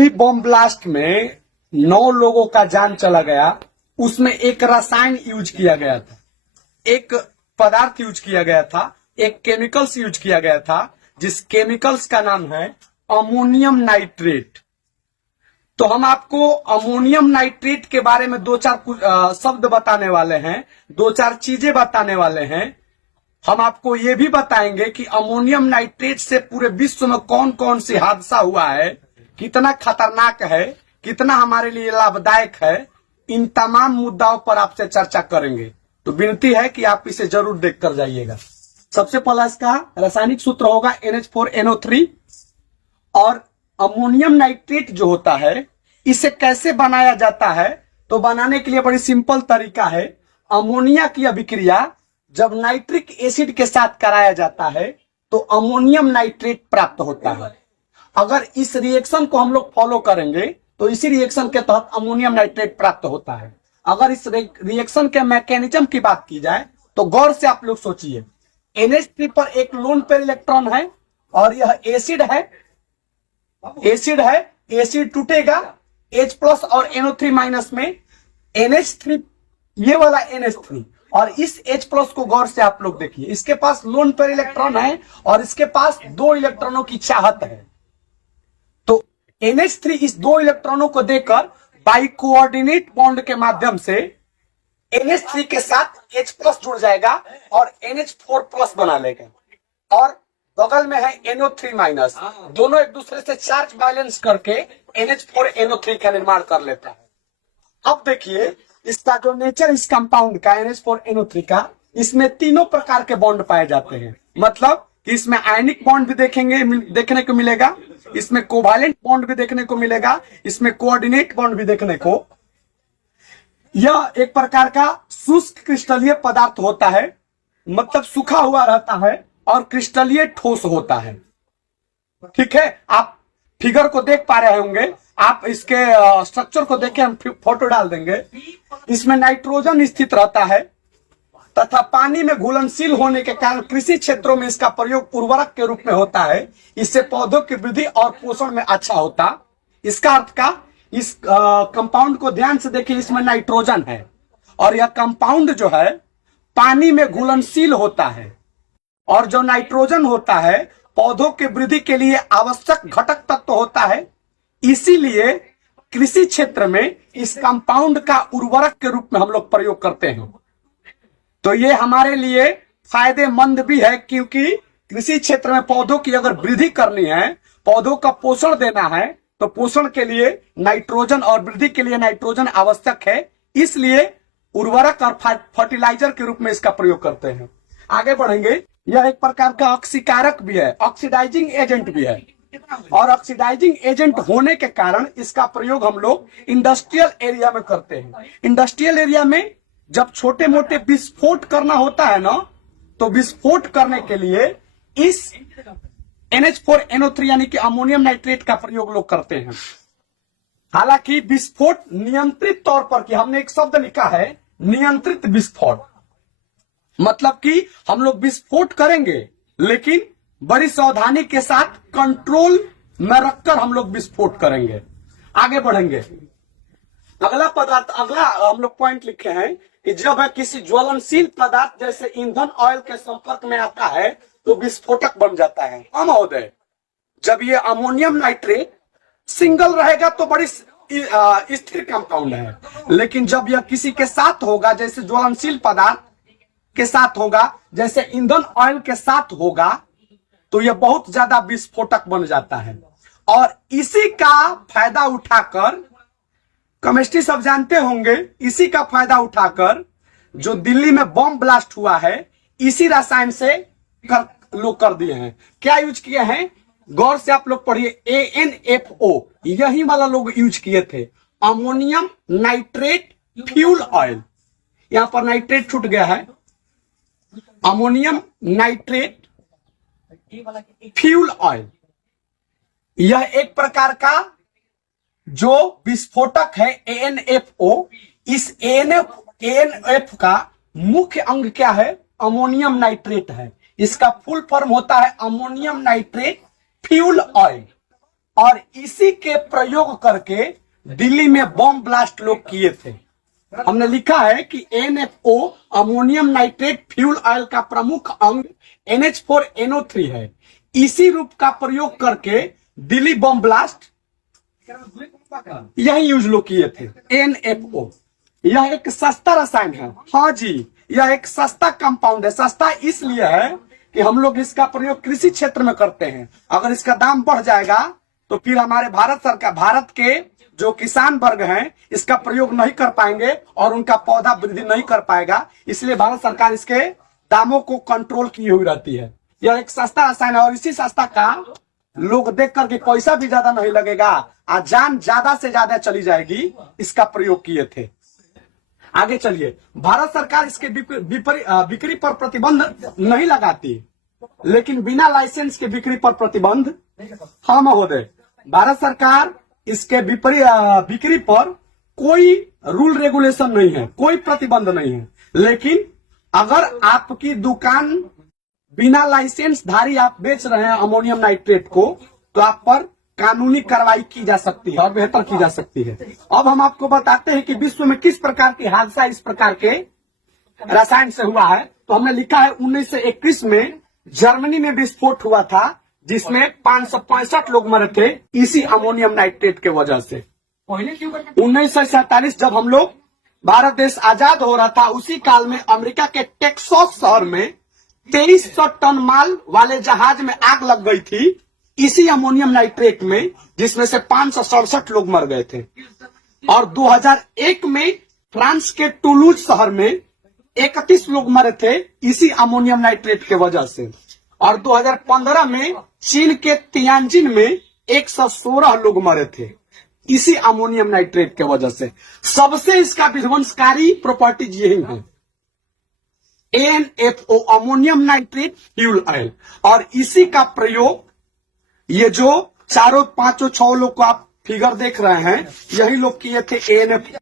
Bomb blast में 9 लोगों का जान चला गया। उसमें एक रसायन यूज किया गया था, एक पदार्थ यूज किया गया था, एक केमिकल्स यूज किया गया था, जिस केमिकल्स का नाम है अमोनियम नाइट्रेट। तो हम आपको अमोनियम नाइट्रेट के बारे में दो चार शब्द बताने वाले हैं, दो चार चीजें बताने वाले हैं। हम आपको ये भी बताएंगे कि अमोनियम नाइट्रेट से पूरे विश्व में कौन कौन सी हादसा हुआ है, कितना खतरनाक है, कितना हमारे लिए लाभदायक है। इन तमाम मुद्दाओं पर आपसे चर्चा करेंगे, तो विनती है कि आप इसे जरूर देखकर जाइएगा। सबसे पहला इसका रासायनिक सूत्र होगा NH4NO3। और अमोनियम नाइट्रेट जो होता है, इसे कैसे बनाया जाता है, तो बनाने के लिए बड़ी सिंपल तरीका है। अमोनिया की अभिक्रिया जब नाइट्रिक एसिड के साथ कराया जाता है तो अमोनियम नाइट्रेट प्राप्त होता है। अगर इस रिएक्शन को हम लोग फॉलो करेंगे तो इसी रिएक्शन के तहत अमोनियम नाइट्रेट प्राप्त होता है। अगर इस रिएक्शन के मैकेनिज्म की बात की जाए तो गौर से आप लोग सोचिए, NH3 पर एक लोन पेयर इलेक्ट्रॉन है और यह एसिड है, एसिड टूटेगा H प्लस और NO3 माइनस में NH3, ये वाला NH3 और इस H प्लस को गौर से आप लोग देखिए, इसके पास लोन पेयर इलेक्ट्रॉन है और इसके पास 2 इलेक्ट्रॉनों की चाहत है। तो NH3 इस 2 इलेक्ट्रॉनों को देकर बाई कोऑर्डिनेट बॉन्ड के माध्यम से NH3 के साथ H प्लस जुड़ जाएगा और NH4 प्लस बना लेगा और बगल में है NO3 माइनस। दोनों एक दूसरे से चार्ज बैलेंस करके NH4NO3 का निर्माण कर लेता है। अब देखिए इसका जो नेचर इस कंपाउंड का NH4NO3 का, इसमें तीनों प्रकार के बॉन्ड पाए जाते हैं। मतलब कि इसमें आयनिक बॉन्ड भी देखने को मिलेगा, इसमें कोवैलेंट बॉन्ड भी देखने को मिलेगा, इसमें कोऑर्डिनेट बॉन्ड भी देखने को। यह एक प्रकार का शुष्क क्रिस्टलीय पदार्थ होता है, मतलब सूखा हुआ रहता है और क्रिस्टलीय ठोस होता है। ठीक है, आप फिगर को देख पा रहे होंगे, आप इसके स्ट्रक्चर को देखें, हम फोटो डाल देंगे। इसमें नाइट्रोजन स्थित रहता है तथा पानी में घुलनशील होने के कारण कृषि क्षेत्रों में इसका प्रयोग उर्वरक के रूप में होता है। इससे पौधों की वृद्धि और पोषण में अच्छा होता। इसका अर्थ का इस कंपाउंड को ध्यान से देखिए, इसमें नाइट्रोजन है और यह कंपाउंड जो है पानी में घुलनशील होता है और जो नाइट्रोजन होता है पौधों की वृद्धि के लिए आवश्यक घटक तत्व होता है। इसीलिए कृषि क्षेत्र में इस कंपाउंड का उर्वरक के रूप में हम लोग प्रयोग करते हैं। तो ये हमारे लिए फायदेमंद भी है, क्योंकि कृषि क्षेत्र में पौधों की अगर वृद्धि करनी है, पौधों का पोषण देना है, तो पोषण के लिए नाइट्रोजन और वृद्धि के लिए नाइट्रोजन आवश्यक है। इसलिए उर्वरक और फर्टिलाइजर के रूप में इसका प्रयोग करते हैं। आगे बढ़ेंगे। यह एक प्रकार का ऑक्सीकारक भी है, ऑक्सीडाइजिंग एजेंट भी है और ऑक्सीडाइजिंग एजेंट होने के कारण इसका प्रयोग हम लोग इंडस्ट्रियल एरिया में करते हैं। इंडस्ट्रियल एरिया में जब छोटे मोटे विस्फोट करना होता है ना, तो विस्फोट करने के लिए इस NH4NO3 यानी कि अमोनियम नाइट्रेट का प्रयोग लोग करते हैं। हालांकि विस्फोट नियंत्रित तौर पर, कि हमने एक शब्द लिखा है नियंत्रित विस्फोट, मतलब कि हम लोग विस्फोट करेंगे लेकिन बड़ी सावधानी के साथ कंट्रोल में रखकर हम लोग विस्फोट करेंगे। आगे बढ़ेंगे। अगला पदार्थ, अगला हम लोग पॉइंट लिखे हैं कि जब किसी ज्वलनशील पदार्थ जैसे ईंधन ऑयल के संपर्क में आता है तो विस्फोटक बन जाता है। महोदय, जब ये अमोनियम नाइट्रेट सिंगल रहेगा तो बड़ी स्थिर कंपाउंड है, लेकिन जब यह किसी के साथ होगा, जैसे ज्वलनशील पदार्थ के साथ होगा, जैसे ईंधन ऑयल के साथ होगा, तो यह बहुत ज्यादा विस्फोटक बन जाता है। और इसी का फायदा उठाकर, केमिस्ट्री सब जानते होंगे, इसी का फायदा उठाकर जो दिल्ली में बम ब्लास्ट हुआ है, इसी रसायन से लोग कर दिए हैं। क्या यूज किए हैं, गौर से आप लोग पढ़िए, ANFO, यही वाला लोग यूज किए थे, अमोनियम नाइट्रेट फ्यूल ऑयल। यहां पर नाइट्रेट छूट गया है, अमोनियम नाइट्रेट फ्यूल ऑयल। यह एक प्रकार का जो विस्फोटक है ANFO। इस ANF का मुख्य अंग क्या है, अमोनियम नाइट्रेट है। इसका फुल फॉर्म होता है अमोनियम नाइट्रेट फ्यूल ऑयल। और इसी के प्रयोग करके दिल्ली में बम ब्लास्ट लोग किए थे। हमने लिखा है कि NFO ammonium nitrate fuel oil का प्रमुख अंग NH4NO3 है। इसी रूप का प्रयोग करके दिल्ली बम ब्लास्ट यही यूज लोग किए थे। NFO यह एक सस्ता रसायन है। हाँ जी, यह एक सस्ता कंपाउंड है। सस्ता इसलिए है कि हम लोग इसका प्रयोग कृषि क्षेत्र में करते हैं। अगर इसका दाम बढ़ जाएगा तो फिर हमारे भारत सरकार, भारत के जो किसान वर्ग हैं, इसका प्रयोग नहीं कर पाएंगे और उनका पौधा वृद्धि नहीं कर पाएगा। इसलिए भारत सरकार इसके दामों को कंट्रोल की हुई रहती है। यह एक सस्ता रसायन है और इसी सस्ता का लोग देख करके पैसा भी ज्यादा नहीं लगेगा और जान ज्यादा से ज्यादा चली जाएगी, इसका प्रयोग किए थे। आगे चलिए, भारत सरकार इसके बिक्री पर प्रतिबंध नहीं लगाती, लेकिन बिना लाइसेंस के बिक्री पर प्रतिबंध। हाँ महोदय, भारत सरकार इसके बिक्री पर कोई रूल रेगुलेशन नहीं है, कोई प्रतिबंध नहीं है। लेकिन अगर आपकी दुकान बिना लाइसेंस धारी आप बेच रहे हैं अमोनियम नाइट्रेट को, तो आप पर कानूनी कार्रवाई की जा सकती है और बेहतर की जा सकती है। अब हम आपको बताते हैं कि विश्व में किस प्रकार के हादसा इस प्रकार के रसायन से हुआ है। तो हमने लिखा है 1921 में जर्मनी में विस्फोट हुआ था, जिसमें 565 लोग मरे थे इसी अमोनियम नाइट्रेट के वजह से। 1947 जब हम लोग भारत देश आजाद हो रहा था, उसी काल में अमेरिका के टेक्सास शहर में 2300 टन माल वाले जहाज में आग लग गई थी इसी अमोनियम नाइट्रेट में, जिसमें से 567 लोग मर गए थे। और 2001 में फ्रांस के टुलूज शहर में 31 लोग मरे थे इसी अमोनियम नाइट्रेट के वजह से। और 2015 में चीन के तियानजिन में 116 लोग मरे थे इसी अमोनियम नाइट्रेट के वजह से। सबसे इसका विध्वंसकारी प्रॉपर्टीज यही है, NFO ammonium nitrate fuel oil. और इसी का प्रयोग ये जो चारों पांचों 6 लोग को आप फिगर देख रहे हैं, यही लोग किए थे NFO।